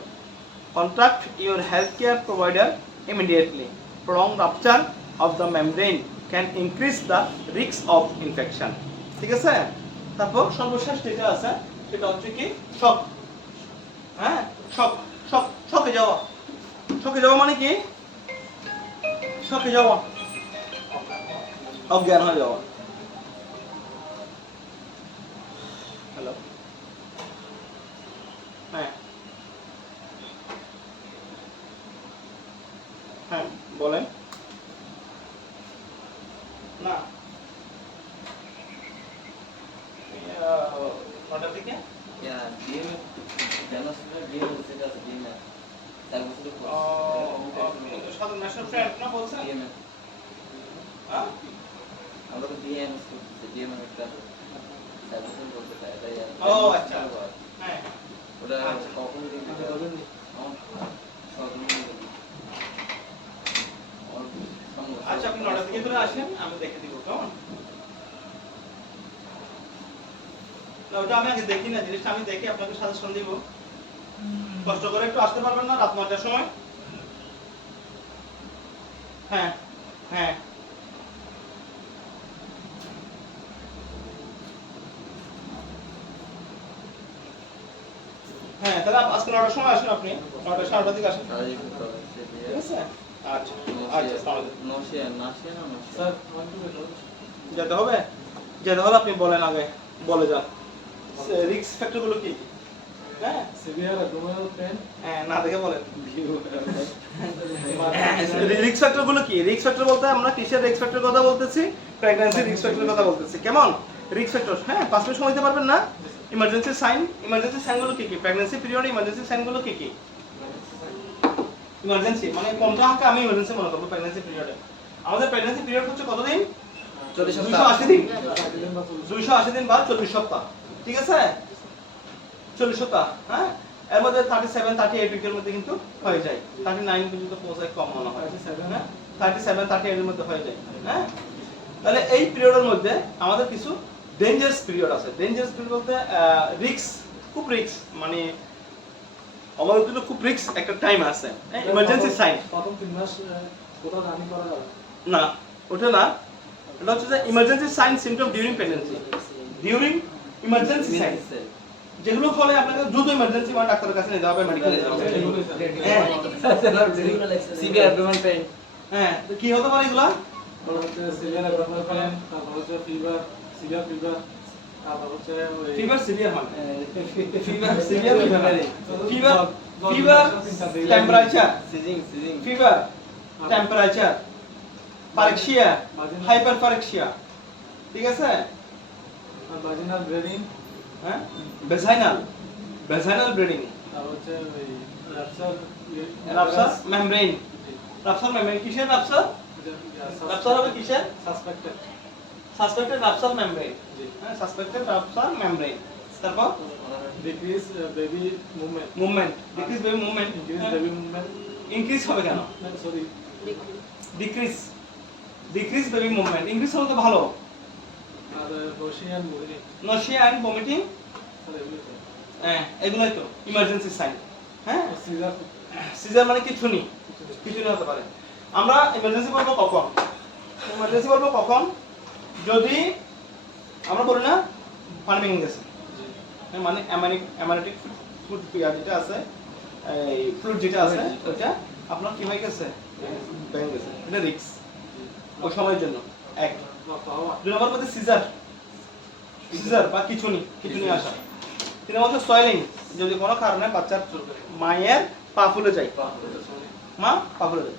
contact your healthcare provider immediately prolonged rupture of the membrane can increase the risk of infection ঠিক আছে তারপর সর্বশেষ যেটা আছে সেটা হচ্ছে কি শক হ্যাঁ শকে যাওয়া মানে কি শকে যাওয়া অজ্ঞান হয়ে যাওয়া হ্যালো হ্যাঁ বলেন না ডিএমএস যেটা আছে ডিএমএস 4 বছরের কোর্স সাধারণ ন্যাশনাল ফ্রেন্ড না বলছেন ডিএমএস হ্যাঁ আমরা তো ডিএমএস করতেছি ডিএমএস একটা 4 বছরের কোর্স এটা এটাই ও আচ্ছা হ্যাঁ ওটা আচ্ছা। কখন দিন আগে ধরেন নি। আচ্ছা আপনি 9টা থেকে চলে আসেন আমি দেখে দিব কেমন না ওটা আমি আগে দেখি না জিনিসটা আমি দেখে আপনাকে সাজেশন দিব কষ্ট করে একটু আসতে পারবেন না রাত 9টার সময় হ্যাঁ হ্যাঁ হ্যাঁ তাহলে আজকে 9টার সময় আসেন আপনি 9টা 9:30 দিকে আসেন ঠিক আছে আচ্ছা আচ্ছা তাহলে স্যার আমার একটু বের করুন। যেতে হবে যেতে হলে আপনি বলেন আগে বলে যান রিস্ক ফ্যাক্টর গুলো কি হ্যাঁ সিভিয়ার অ্যাবডোমিনাল পেন হ্যাঁ না দেখে বলেন রিস্ক ফ্যাক্টর গুলো কি রিস্ক ফ্যাক্টর বলতে আমরা কিসের রিস্ক ফ্যাক্টর কথা বলতেছি প্রেগন্যান্সি রিস্ক ফ্যাক্টর কথা বলতেছি কেমন রিস্ক ফ্যাক্টর হ্যাঁ 5 মিনিট সময় দিতে পারবেন না ইমার্জেন্সি সাইন গুলো কি কি প্রেগন্যান্সি পিরিয়ডে ইমার্জেন্সি সাইন গুলো কি কি ইমার্জেন্সি মানে কোনটাকে আমি ইমার্জেন্সি মনে করব প্রেগন্যান্সি পিরিয়ডে আমাদের প্রেগন্যান্সি পিরিয়ড হচ্ছে কতদিন 40 280 দিন 280 দিন বা 40 সপ্তাহ ঠিক আছে 40 সপ্তাহ হ্যাঁ এর মধ্যে 37 38 উইকের মধ্যে কিন্তু হয়ে যায় 39 পর্যন্ত পৌঁছায় কম মনে হয় 37 38 এর মধ্যে হয়ে যায় হ্যাঁ তাহলে এই পিরিয়ডের মধ্যে আমাদের কিছু ডেঞ্জারাস পিরিয়ড আছে ডেঞ্জারাস পিরিয়ড বলতে রিস্ক খুব রিস্ক মানে আমাদের জন্য খুব রিস্ক একটা টাইম আছে ইমার্জেন্সি সাইন প্রথম 3 মাস কোথাও রানিং করা যাবে না ওটা না এটা হচ্ছে যে emergency sign symptom during pregnancy during emergency sign যেগুলো ফলে আপনাকে দ্রুত ইমার্জেন্সি বা ডাক্তারের কাছে নিতে হবে মেডিকেলে যেতে হবে এগুলোই স্যার হ্যাঁ সিভিয়ার অ্যাবডোমিনাল পেইন হ্যাঁ তো কি হতে পারে এগুলা তারপর হচ্ছে সিভিয়ার অ্যাবডোমিনাল পেন তারপর হচ্ছে ফিভার সিভিয়ার ফিভার তারপর হচ্ছে ওই ফিভার সিভিয়ার মানে ফিভার সিভিয়ার সিভিয়ার ফিভার জ্বর, ফিভার জ্বর, temperature seizing fever temperature pyrexia hyper pyrexia ঠিক আছে ভাজিনাল ব্লিডিং হ্যাঁ ভেজাইনাল ব্লিডিং তারপর হচ্ছে ওই rupture rupture membrane rupture membrane কিসের রাপসার রাপসার হবে কিসের সাসপেক্টেড সাসপেক্টেড রাপসার মেমব্রেন জি হ্যাঁ সাসপেক্টেড রাপসার মেমব্রেন তারপর decrease baby movement movement decrease baby movement increase baby movement increase হবে কেন sorry decrease baby movement increase হলে তো ভালো আর রশিয়ান মুভি নশিয়া এন্ড ভমিটিং স্যার এগুলো হ্যাঁ এগুলাই তো ইমার্জেন্সি সাইন হ্যাঁ সিজার সিজার মানে কিছু নেই হতে পারে আমরা ইমার্জেন্সি বলবো কখন ইমার্জেন্সি বলবো কখন যদি আমরা বলি না পানি ভেঙে গেছে হ্যাঁ, মানে অ্যামানিটিক ফুড যেটা আছে এই ফ্লুইড যেটা আছে ওটা আপনার কি হয়ে গেছে ভেঙে গেছে এটা রিস্ক ওই সময়ের জন্য এক দুই নম্বর মধ্যে সিজার বা কিছু আসা তিন নম্বর সয়েলিং যদি কোনো কারণে বাচ্চার মায়ের পা ফুলে যায় মা পা ফুলে যায়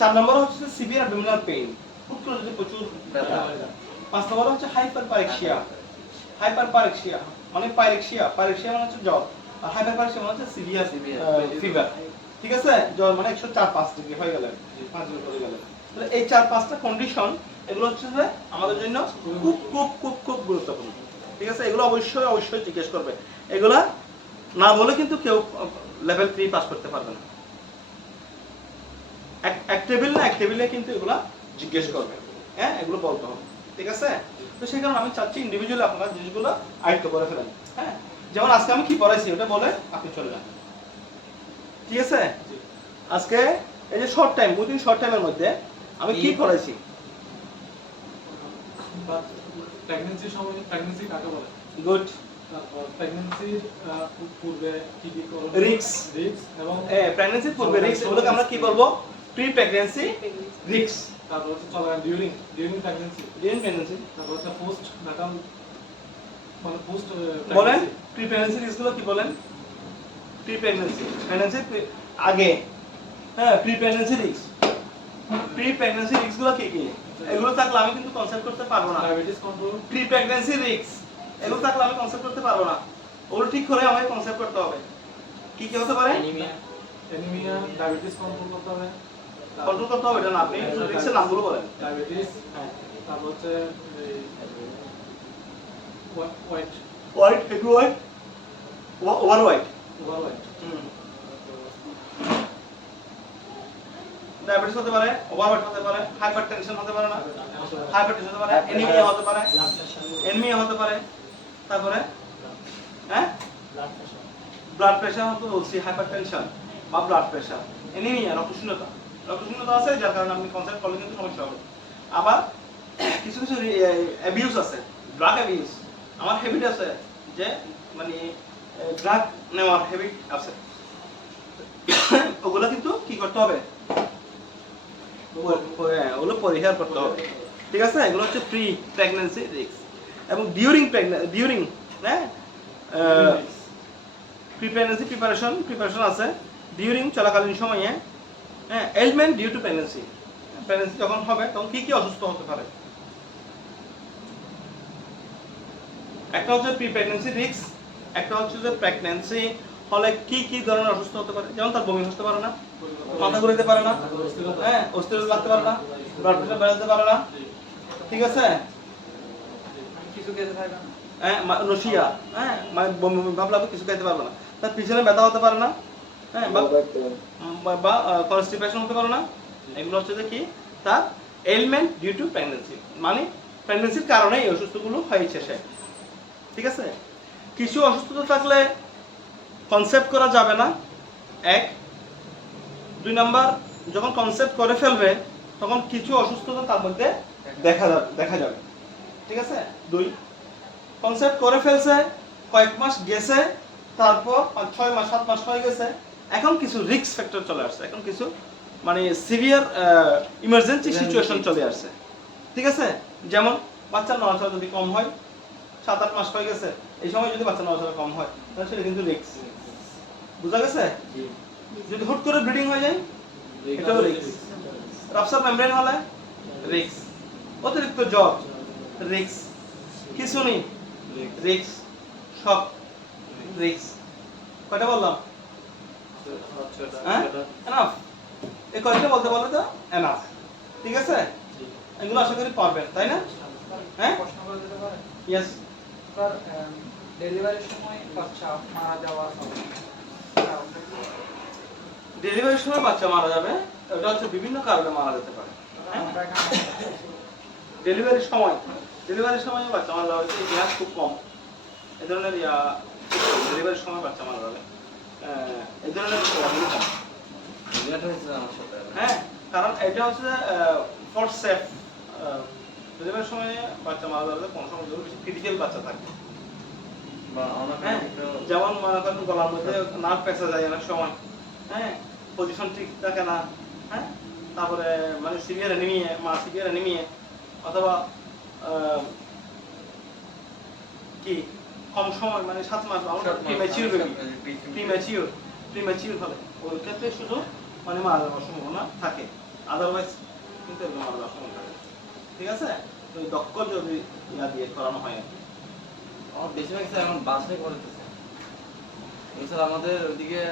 4 নম্বর হচ্ছে সিভিয়ার অ্যাবডোমিনাল পেইন খুব করে যদি প্রচুর ব্যথা হয় 5 নম্বর হচ্ছে হাইপার পারেক্সিয়া মানে পাইরেক্সিয়া মানে হচ্ছে জ্বর আর হাইপার পারেক্সিয়া মানে হচ্ছে সিভিয়ার ফিভার ঠিক আছে জ্বর মানে 104-5 ডিগ্রি হয়ে গেল 5 ডিগ্রি হয়ে গেল তাহলে এই 4-5টা কন্ডিশন এগুলো হচ্ছে যে আমাদের জন্য খুব গুরুত্বপূর্ণ ঠিক আছে এগুলো অবশ্যই জিজ্ঞেস করবে এগুলা না বলে কিন্তু কেউ লেভেল 3 পাস করতে পারবে না এক টেবিলে কিন্তু এগুলা জিজ্ঞেস করবে হ্যাঁ এগুলো বলতে হবে ঠিক আছে তো সেই কারণে আমি চাচ্ছি ইন্ডিভিজুয়ালি আপনারা জিনিসগুলো আয়ত্ত করে ফেলেন হ্যাঁ যেমন আজকে আমি কি পড়াইছি ওটা বলে আপনি চলে যান ঠিক আছে আজকে এই যে শর্ট টাইমের মধ্যে আমি কি পড়াইছি প্রেগন্যান্সি কাকে বলে গুড তারপর প্রেগন্যান্সির পূর্বে কি কি করবে রিস্ক এবং প্রেগন্যান্সির পূর্বে রিস্ক এগুলোকে আমরা কি বলবো প্রি প্রেগন্যান্সি রিস্ক তারপর হচ্ছে চলাকালীন ডিউরিং প্রেগন্যান্সি তারপর হচ্ছে পোস্ট নাটাল মানে পোস্ট বলেন প্রি প্রেগন্যান্সি রিস্কগুলো কি বলেন প্রি প্রেগন্যান্সি আগে হ্যাঁ প্রি প্রেগন্যান্সি রিস্কগুলো কি কি এগুলো থাকলে আমি কিন্তু কনসেপ্ট করতে পারবো না diabetes control pre pregnancy risk এগুলো থাকলে আমি কনসেপ্ট করতে পারবো না ওগুলো ঠিক করে আমাকে কনসেপ্ট করতে হবে কি কি হতে পারে? অ্যানিমিয়া, ডায়াবেটিস কন্ট্রোল করতে হবে। কন্ট্রোল করতে হবে, এটা না, আপনি রিক্সের নামগুলো বলেন। ডায়াবেটিস, তারপর হচ্ছে weight, white, heavy white, over white. Overweight, diabetes হতে পারে, ওভারওয়েট হতে পারে, হাইপারটেনশন হতে পারে না, হাইপারটেনশন হতে পারে, অ্যানিমিয়া হতে পারে, অ্যানিমিয়া হতে পারে, তারপরে হ্যাঁ ব্লাড প্রেশার হতে বলছি, হাইপারটেনশন বা ব্লাড প্রেশার, অ্যানিমিয়া, রক্তশূন্যতা। রক্তশূন্যতা আছে যার কারণে আপনি কনসাল্ট করলে কিন্তু সমস্যা হবে। আবার কিছু কিছু অ্যাবিউজ আছে, ড্রাগ অ্যাবিউজ। আমার হ্যাবিট আছে যে মানে ড্রাগ নেওয়ার হ্যাবিট আছে, ওগুলো কিন্তু কি করতে হবে? ওগুলো পরিহার করতে হবে, ঠিক আছে? এগুলো হচ্ছে প্রি প্রেগন্যান্সি রিস্ক। এবং ডিউরিং হ্যাঁ প্রি প্রেগন্যান্সি প্রিপারেশন আছে ডিউরিং চলাকালীন সময়ে। হ্যাঁ, element due to pregnancy, pregnancy যখন হবে তখন কি কি অসুস্থ হতে পারে? একটা হচ্ছে প্রি প্রেগন্যান্সি রিস্ক, একটা হচ্ছে যে প্রেগন্যান্সি হলে কি কি ধরনের অসুস্থ হতে পারে। যেমন তার বমি হতে পারে না, মাথা ঘুরাতে পারে না, হ্যাঁ অস্থিরতা লাগতে পারে না, ব্লাড প্রেশার বেড়ে যেতে পারে না, ঠিক আছে? কিছু খেতে থাকে না। হ্যাঁ নসিয়া, হ্যাঁ মানে বমি বমি ভাব লাগবে, কিছু খাইতে পারবে না, তার পিছনে ব্যথা হতে পারে না, হ্যাঁ বা কনস্টিপেশন হতে পারে না। এগুলো হচ্ছে যে কি তার এলিমেন্ট ডিউ টু প্রেগন্যান্সি, মানে প্রেগন্যান্সির কারণে এই অসুস্থগুলো হয়েছে সে, ঠিক আছে? কিছু অসুস্থতা থাকলে কনসেপ্ট করা যাবে না, এক। দুই নাম্বার, যখন কনসেপ্ট করে ফেলবে তখন কিছু অসুস্থতা তার মধ্যে দেখা যাবে, ঠিক আছে? দুই, কনসেপ্ট করে ফেলছে, কয়েক মাস গেছে, তারপর 6 মাস 7 মাস হয়ে গেছে, এখন কিছু রিস্ক ফ্যাক্টর চলে আসছে, এখন কিছু মানে সিভিয়ার ইমার্জেন্সি সিচুয়েশন চলে আসছে, ঠিক আছে? যেমন বাচ্চার নড়াচড়া যদি কম হয়, 7-8 মাস হয়ে গেছে, এই সময় যদি বাচ্চার নড়াচড়া কম হয় তাহলে সেটা কিন্তু রিস্ক। বুঝা গেছে? যদি হুট করে ব্লিডিং হয়ে যায় এটাও রিস্ক। রাপচার মেমব্রেন হলে রিস্ক। অতিরিক্ত জ্বর রিস্ক। খিঁচুনি রিস্ক। শক রিস্ক। কয়টা বললাম? হ্যাঁ, এনাফ। এই কয়টা বলতে বলে তো এনাফ, ঠিক আছে? এগুলো আশা করি পারবেন, তাই না? হ্যাঁ, প্রশ্ন করে দিতে পারে ইয়েস স্যার, ডেলিভারির সময় বাচ্চা মারা যাওয়ার কারণটা কি? ডেলিভারির সময় বাচ্চা মারা যাবে, এটা হচ্ছে বিভিন্ন কারণে মারা যেতে পারে। আমরা এখানে ডেলিভারির সময় বাচ্চা মারা যাবে ইতিহাস খুব কম। এই ধরনের ডেলিভারির সময় বাচ্চা মারা যাবে এই ধরনের প্রবলেম কম। এটা হচ্ছে আমার সাথে। হ্যাঁ, কারণ এটা হচ্ছে ফর সেফ। ডেলিভারির সময় বাচ্চা মারা যাবে কোন সময় যদি বেশি ক্রিটিক্যাল বাচ্চা থাকে, বা অনেক হ্যাঁ, যেমন মনে করেন গলার মধ্যে নার্ভ পেঁচা যায় অনেক সময়, হ্যাঁ, পজিশন ঠিক থাকে না, হ্যাঁ, তারপরে মানে সিভিয়ার অ্যানিমিয়া অথবা কি কম সময় মানে 7 মাস প্রিম্যাচিউর হলে ওর ক্ষেত্রে শুধু মানে মারা যাওয়ার সম্ভাবনা থাকে, আদারওয়াইজ কিন্তু এরকম মারা যাওয়ার সম্ভাবনা থাকে, ঠিক আছে? তো দক্ষ যদি দিয়ে করানো হয় আর কি। আমার বেশিরভাগ স্যার এখন বাসায় করেছে স্যার। আমাদের ওইদিকে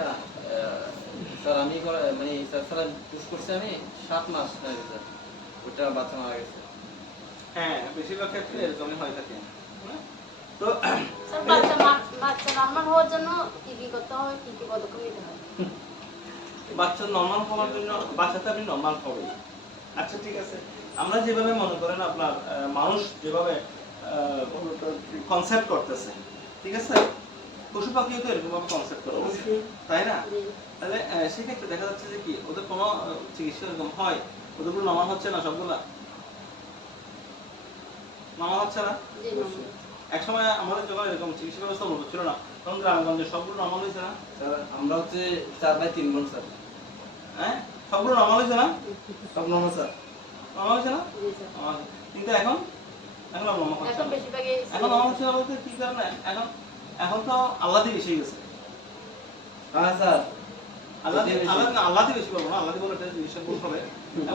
স্যার আমি মানে স্যার পুশ করছি আমি 7 মাস হয়ে গেছে, ওইটা বাচ্চা মারা গেছে। হ্যাঁ, বেশিরভাগ ক্ষেত্রে এরকমই হয়ে থাকে। তো স্যার বাচ্চা নরমাল হওয়ার জন্য কি কি করতে হবে, কি কি পদক্ষেপ নিতে হবে? বাচ্চা নরমাল হওয়ার জন্য বাচ্চাতে আপনি নরমাল হবে। আচ্ছা ঠিক আছে, আমরা যেভাবে মনে করেন আপনার মানুষ যেভাবে কনসেপ্ট করতেছে, ঠিক আছে? পশু পাখিও তো এরকম ভাবে কনসেপ্ট করতেছে, তাই না? তাহলে সেক্ষেত্রে দেখা যাচ্ছে যে কি ওদের কোনো চিকিৎসা এরকম হয়, ওদের কোনো নরমাল হচ্ছে না, সবগুলা নরমাল হচ্ছে না। জি নরমাল। এক সময় আমাদের যখন এরকম চিকিৎসা ব্যবস্থা উন্নত ছিল না, তখন গ্রামগঞ্জে সবগুলো নরমাল হয়েছে না? স্যার আমরা হচ্ছে 4 ভাই 3 বোন স্যার। হ্যাঁ, সবগুলো নরমাল হয়েছে না? সব নর্মাল স্যার। নরমাল হয়েছে না? জি স্যার। কিন্তু এখন নরমাল হচ্ছে এখন না। বেশিরভাগই এখন নরমাল হচ্ছে না বলতে কি কারণে? এখন তো আল্লাহ দিয়ে বেশি গেছে। হ্যাঁ স্যার, আল্লাহ দিয়ে বেশি বলবো না, আল্লাহ দিয়ে বলে এটা জিনিসটা ভুল হবে।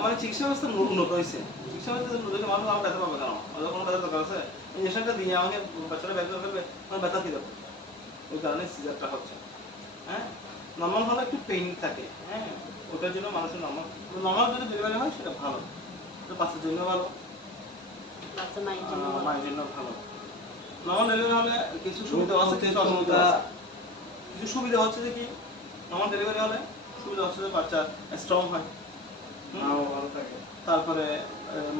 মানে চিকিৎসা ব্যবস্থা উন্নত হয়েছে। চিকিৎসা ব্যবস্থা উন্নত হয়েছে, মানুষ আমার ব্যথা পাবে কেন? ওদের কোনো ব্যথা দরকার আছে? ইঞ্জেকশনটা দিয়ে আমাকে বাচ্চাটা ব্যথা ফেলবে, আমার ব্যথা কি দরকার? ওই কারণে সিজারটা হচ্ছে। হ্যাঁ, নর্মাল হলে একটু পেইন থাকে, হ্যাঁ, ওটার জন্য মানুষের নর্মাল যদি ডেলিভারি হয় সেটা ভালো, তো বাচ্চার জন্য ভালো, বাচ্চা মায়ের জন্য ভালো। মায়ের জন্য ভালো। নর্মাল ডেলিভারি হলে কিছু সুবিধা আছে, কিছু অসুবিধা আছে। কিছু সুবিধা হচ্ছে যে কি, নর্মাল ডেলিভারি হলে সুবিধা হচ্ছে যে বাচ্চা স্ট্রং হয়, মাও ভালো থাকে। তারপরে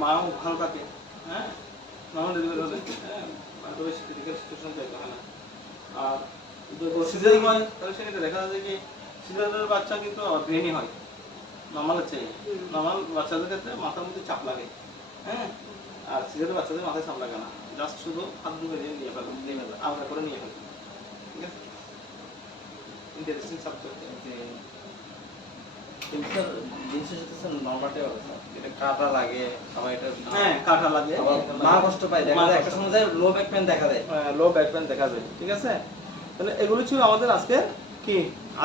মাও ভালো থাকে, হ্যাঁ, নর্মাল ডেলিভারি হলে, হ্যাঁ, এত বেশি ক্রিটিক্যাল সিচুয়েশন যাইতে হয় না। আর যদি সিজারিং হয় তাহলে সেক্ষেত্রে দেখা যায় কি সিজারের বাচ্চা কিন্তু আবার ব্রেনই হয় নর্মালের চেয়ে। নর্মাল বাচ্চাদের ক্ষেত্রে মাথার মধ্যে চাপ লাগে, হ্যাঁ, আর সিজারের বাচ্চাদের মাথায় চাপ লাগে না, জাস্ট শুধু হাত ধুয়ে নিয়ে ফেলো, আলাদা করে নিয়ে ফেলো, ঠিক আছে। Interesting subject. কিন্তু স্যার জিনিসটা হচ্ছে স্যার নর্মালটাই হবে স্যার, এটা কাটা লাগে, আবার এটা হ্যাঁ, কাটা লাগে, আবার মা কষ্ট পায়, দেখা যায় একটা সময় লো ব্যাক পেন দেখা দেয়। লো ব্যাক পেন দেখা যায়, ঠিক আছে। তাহলে এগুলো ছিল আমাদের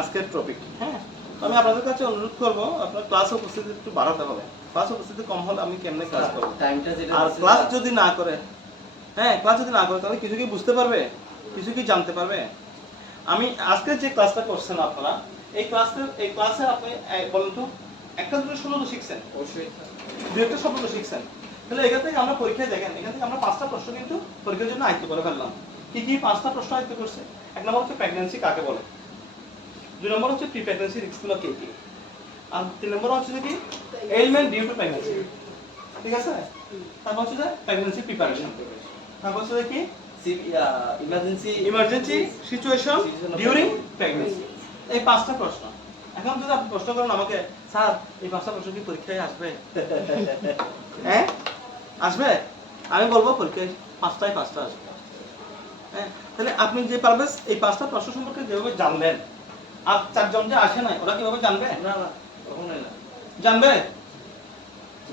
আজকের টপিক, হ্যাঁ। তো আমি আপনাদের কাছে অনুরোধ করবো আপনার ক্লাস উপস্থিতি একটু বাড়াতে হবে। ক্লাস উপস্থিতি কম হলে আমি কেমনে ক্লাস করবো? টাইমটা যেটা আর দিচ্ছে ক্লাস স্যার, যদি না করে, হ্যাঁ, ক্লাস যদি না করে তাহলে কিছু কি বুঝতে পারবে, কিছু কি জানতে পারবে? আমি আজকে যে ক্লাসটা করছেন আপনারা, এই ক্লাসে আপনি বলেন তো একটা দুটো শব্দ তো শিখছেন, অবশ্যই স্যার। দু একটা শব্দ তো শিখছেন। তাহলে এখান থেকে আমরা পরীক্ষায় দেখেন, এখান থেকে আমরা 5টা প্রশ্ন কিন্তু পরীক্ষার জন্য আয়ত্ত করে ফেললাম। কি কি 5টা প্রশ্ন আয়ত্ত করছে? 1 নম্বর হচ্ছে প্রেগন্যান্সি কাকে বলে, 2 নম্বর হচ্ছে প্রি প্রেগন্যান্সি রিস্কগুলো কি কি, আর 3 নম্বর হচ্ছে কি এলিমেন্ট ডিউ টু প্রেগন্যান্সি, ঠিক আছে। তারপর হচ্ছে যে প্রেগন্যান্সি প্রিপারেশন, তারপর হচ্ছে কি ইমার্জেন্সি সিচুয়েশন ডিউরিং প্রেগন্যান্সি। এই 5টা প্রশ্ন। এখন যদি আপনি প্রশ্ন করেন আমাকে, স্যার এই 5টা প্রশ্ন কি পরীক্ষায় আসবে? হ্যাঁ, আসবে? আমি বলবো পরীক্ষায় 5টায় 5টা আসবে, হ্যাঁ। তাহলে আপনি যে পারবেন এই 5টা প্রশ্ন সম্পর্কে যেভাবে জানলেন, আর 4 জন যে আসে নাই ওরা কিভাবে জানবে? না না, কখনোই না। জানবে?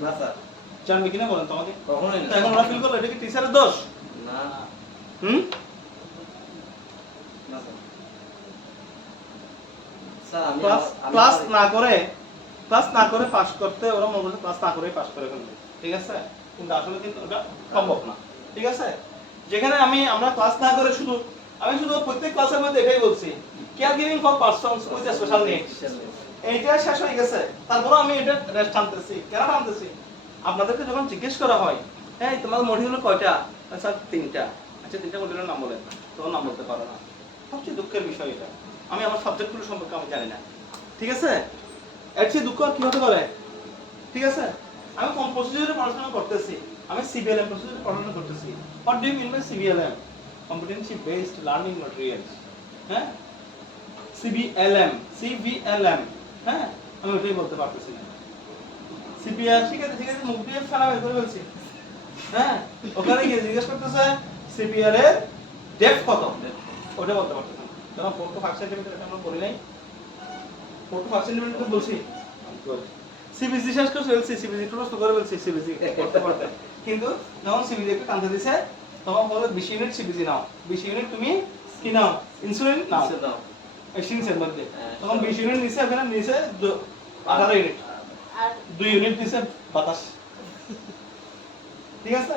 না স্যার, জানবে কিনা বলেন তোমাকে? কখনোই না। এখন ওরা ফিল করলো এটা কি টিচারের দোষ? না হুম? না স্যার। স্যার আমি ক্লাস না করে পাস করতে ওরা মনে করছে ক্লাস না করেই পাস করে ফেলবে, ঠিক আছে। কিন্তু আসলে কিন্তু ওটা সম্ভব না, ঠিক আছে। যেখানে আমরা ক্লাস না করে আমি শুধু প্রত্যেক ক্লাসের মধ্যে এটাই বলছি, care giving for persons with special needs, এইটা শেষ হয়ে গেছে। তারপরে আমি এটা রেস্ট টানতেছি। কেন টানতেছি? আপনাদেরকে যখন জিজ্ঞেস করা হয়, হ্যাঁ তোমার মডিউল কয়টা? স্যার 3টা। আচ্ছা 3টা মডিউলের নাম বলেন, তখন নাম বলতে পারো না। সবচেয়ে দুঃখের বিষয় এটা। আমি আমার সাবজেক্টগুলো সম্পর্কে আমি জানি না, ঠিক আছে। এর চেয়ে দুঃখ আর কি হতে পারে, ঠিক আছে। আমি কোন প্রসিডিউরে পড়াশোনা করতেছি? আমি সিবিএলএম প্রসিডিউরে পড়াশোনা করতেছি। What do you mean by CBLM? Competency based learning materials, হ্যাঁ, সিবিএলএম, হ্যাঁ, আমি ওটাই বলতে পারতেছি না। সিপিআর, ঠিক আছে মুখ দিয়ে ফেলা বের করে বলছি, হ্যাঁ। ওখানে গিয়ে জিজ্ঞেস করতেছে সিপিআর এর ডেপথ কত, ওটা বলতে পারতেছে না। কারণ 4 to 5 সেন্টিমিটার এটা আমরা বলি নাই, 4 to 5 সেন্টিমিটার তো বলছি। সিবিসি শেষ করে ফেলছি, সিবিসি ক্লোজ তো করে ফেলছি, সিবিসি করতে পারতে। কিন্তু যখন সিবিসি একটু টানতে দিছে তখন বলে 20 ইউনিট সিবিসি নাও, 20 ইউনিট তুমি কি নাও, ইনসুলিন নাও মেশিনসের মধ্যে। তখন 20 ইউনিট নিছে, ওখানে নিছে 18 ইউনিট, আর 2 ইউনিট নিছে বাতাস, ঠিক আছে।